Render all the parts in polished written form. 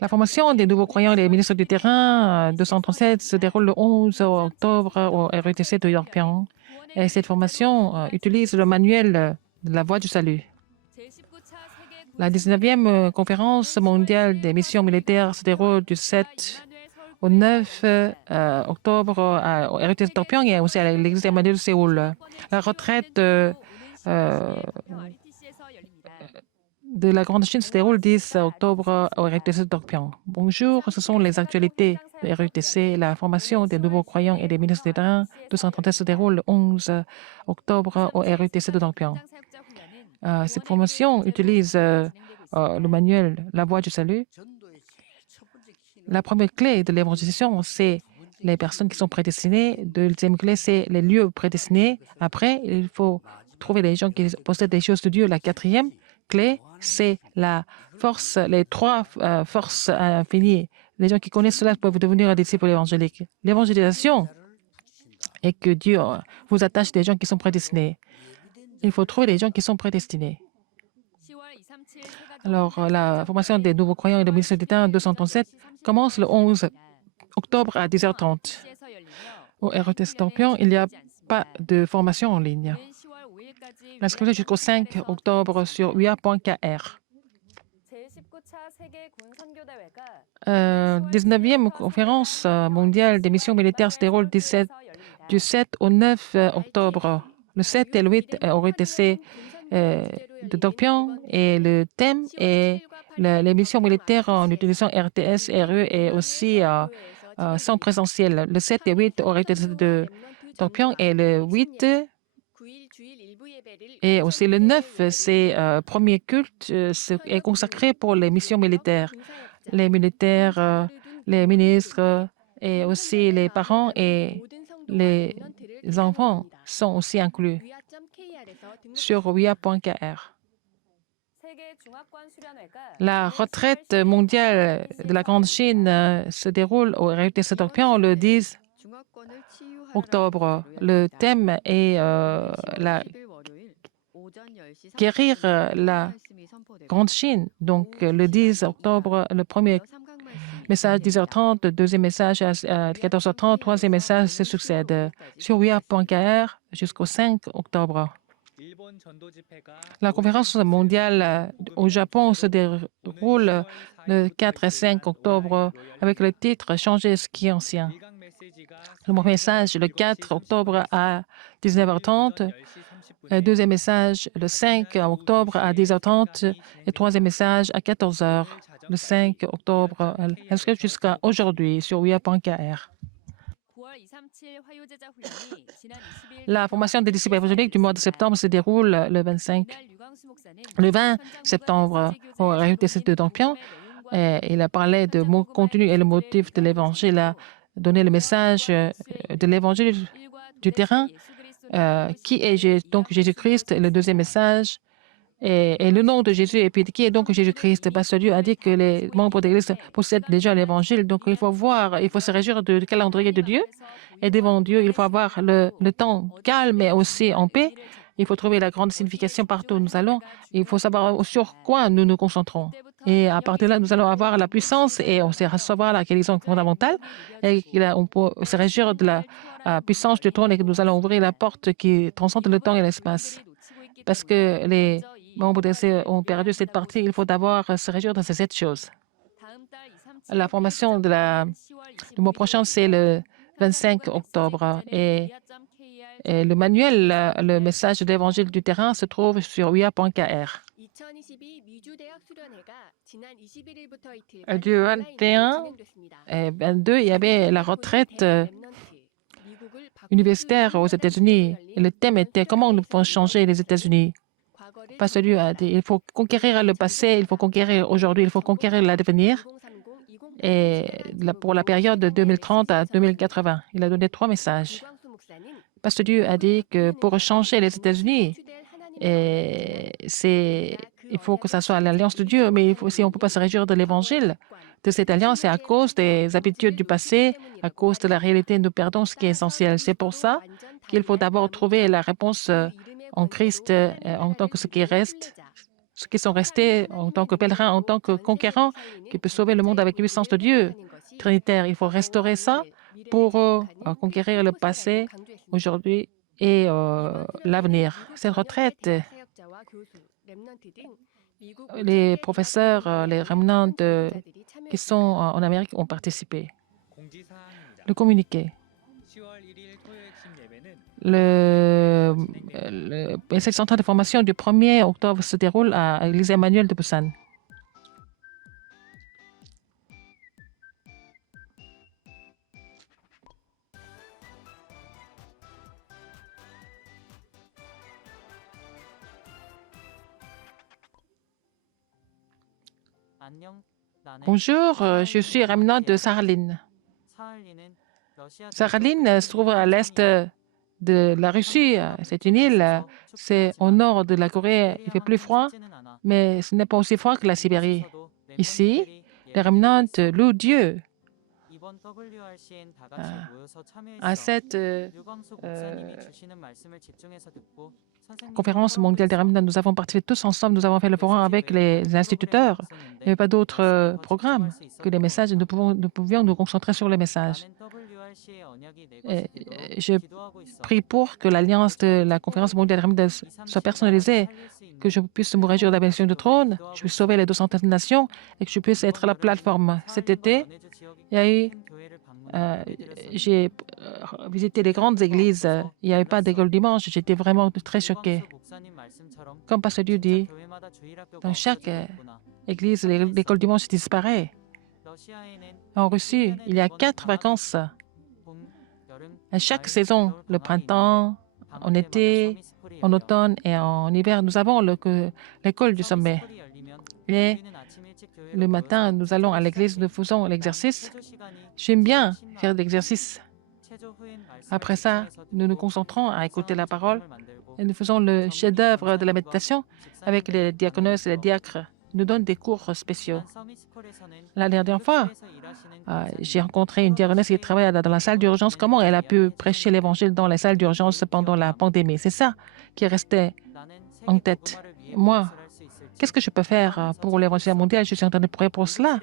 La formation des nouveaux croyants et des ministres du terrain 237 se déroule le 11 octobre au RETC de Yorpian. Et cette formation utilise le manuel de la voie du salut. La 19e conférence mondiale des missions militaires se déroule du 7 au 9 octobre au RETC de Yorpian et aussi à l'église Emmanuel de Séoul. La retraite de la Grande Chine se déroule le 10 octobre au RETC de Yorpian. Bonjour, ce sont les actualités de RETC. La formation des nouveaux croyants et des ministres des terrains 231 se déroule le 11 octobre au RETC de Yorpian. Cette formation utilise le manuel La Voie du Salut. La première clé de l'évangélisation, c'est les personnes qui sont prédestinées. Deuxième clé, c'est les lieux prédestinés. Après, il faut trouver les gens qui possèdent des choses de Dieu. La quatrième clé, c'est la force, les trois forces infinies. Les gens qui connaissent cela peuvent devenir un disciple évangélique. L'évangélisation est que Dieu vous attache des gens qui sont prédestinés. Il faut trouver des gens qui sont prédestinés. Alors, la formation des nouveaux croyants et des ministres d'État 237 commence le 11 octobre à 10h30. Au RETC Yorpian, il n'y a pas de formation en ligne. L'inscription jusqu'au 5 octobre sur ua.kr. 19e conférence mondiale des missions militaires se déroule du 7 au 9 octobre. Le 7 et le 8 au RETC de Yorpian et le thème est les missions militaires en utilisant RTS, RE et aussi sans présentiel. Le 7 et 8 au RETC de Yorpian et le 8 et aussi le 9, c'est premier culte est consacré pour les missions militaires. Les militaires, les ministres et aussi les parents et les enfants sont aussi inclus sur ria.kr. La retraite mondiale de la Grande Chine se déroule au RETC Yorpian le 10 octobre. Le thème est guérir la Grande Chine. Donc, le 10 octobre, le premier message 10h30, le deuxième message à 14h30, troisième message se succède sur ria.kr jusqu'au 5 octobre. La conférence mondiale au Japon se déroule le 4 et 5 octobre avec le titre « Changer ce qui est ancien ». Le premier message le 4 octobre à 19h30, le deuxième message le 5 octobre à 10h30 et troisième message à 14h le 5 octobre. Inscrivez jusqu'à aujourd'hui sur ria.kr. La formation des disciples évangéliques du mois de septembre se déroule le 20 septembre au RETC de Yorpian. Il a parlé de mon contenu et le motif de l'évangile, a donné le message de l'évangile du terrain, qui est donc Jésus-Christ, le deuxième message, et le nom de Jésus, et puis qui est donc Jésus-Christ. Parce que Dieu a dit que les membres de l'Église possèdent déjà l'Évangile, donc il faut voir, il faut se réjouir du calendrier de Dieu, et devant Dieu, il faut avoir le temps calme, mais aussi en paix. Il faut trouver la grande signification partout où nous allons. Il faut savoir sur quoi nous nous concentrons. Et à partir de là, nous allons avoir la puissance et on sait recevoir la guérison fondamentale. Et on peut se réjouir de la puissance du trône et que nous allons ouvrir la porte qui transcende le temps et l'espace. Parce que les membres d'essai ont perdu cette partie, il faut d'abord se réjouir de ces 7 choses. La formation du mois prochain, c'est le 25 octobre. Et le manuel, le message de l'évangile du terrain se trouve sur ria.kr. Du 21 et 22, il y avait la retraite universitaire aux États-Unis. Le thème était comment nous pouvons changer les États-Unis. Pasteur Dieu a dit il faut conquérir le passé, il faut conquérir aujourd'hui, il faut conquérir l'avenir. Et pour la période de 2030 à 2080, il a donné 3 messages. Pasteur Dieu a dit que pour changer les États-Unis, il faut que ça soit l'alliance de Dieu, mais si on ne peut pas se réjouir de l'évangile, de cette alliance, c'est à cause des habitudes du passé, à cause de la réalité, nous perdons ce qui est essentiel. C'est pour ça qu'il faut d'abord trouver la réponse en Christ en tant que ce qui reste. ceux qui sont restés en tant que pèlerins, en tant que conquérants, qui peuvent sauver le monde avec la puissance de Dieu trinitaire. Il faut restaurer ça pour conquérir le passé, aujourd'hui et l'avenir. Cette retraite, les professeurs, les remnants qui sont en Amérique ont participé. Le communiqué. Le message central de formation du 1er octobre se déroule à l'église Emmanuel de Busan. Bonjour, je suis remnant de Sakhalin. Sakhalin se trouve à l'est de la Russie. C'est une île. C'est au nord de la Corée. Il fait plus froid, mais ce n'est pas aussi froid que la Sibérie. Ici, les remnants louent Dieu. À cette conférence mondiale des remnants, nous avons participé tous ensemble, nous avons fait le forum avec les instituteurs. Il n'y avait pas d'autres programmes que les messages. Nous pouvions nous concentrer sur les messages. Je prie pour que l'alliance de la conférence mondiale des remnants soit personnalisée, que je puisse me réjouir de la bénédiction du trône, que je puisse sauver les 200 nations et que je puisse être la plateforme. Cet été, il y a eu j'ai visité les grandes églises. Il n'y avait pas d'école dimanche. J'étais vraiment très choquée. Comme Pasteur Dieu dit, dans chaque église, l'école dimanche disparaît. En Russie, il y a 4 vacances à chaque saison, le printemps, en été, en automne et en hiver. Nous avons l'école du sommet. Et le matin, nous allons à l'église, nous faisons l'exercice. J'aime bien faire de l'exercice. Après ça, nous nous concentrons à écouter la parole et nous faisons le chef-d'œuvre de la méditation avec les diaconesses et les diacres. Ils nous donnent des cours spéciaux. La dernière fois, j'ai rencontré une diaconesse qui travaille dans la salle d'urgence. Comment elle a pu prêcher l'Évangile dans les salles d'urgence pendant la pandémie? C'est ça qui est resté en tête. Moi, qu'est-ce que je peux faire pour l'Évangile mondial? Je suis en train de prier pour cela.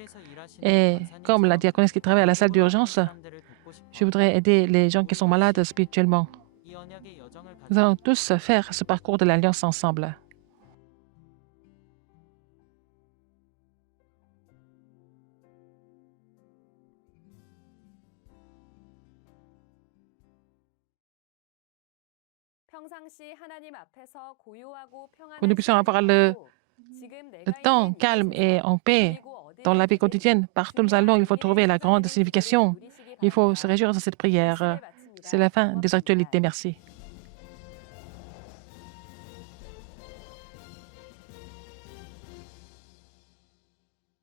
Et comme la diaconesse qui travaille à la salle d'urgence, je voudrais aider les gens qui sont malades spirituellement. Nous allons tous faire ce parcours de l'Alliance ensemble. Que nous puissions avoir le temps calme et en paix dans la vie quotidienne. Partout où nous allons, il faut trouver la grande signification. Il faut se réjouir de cette prière. C'est la fin des actualités. Merci.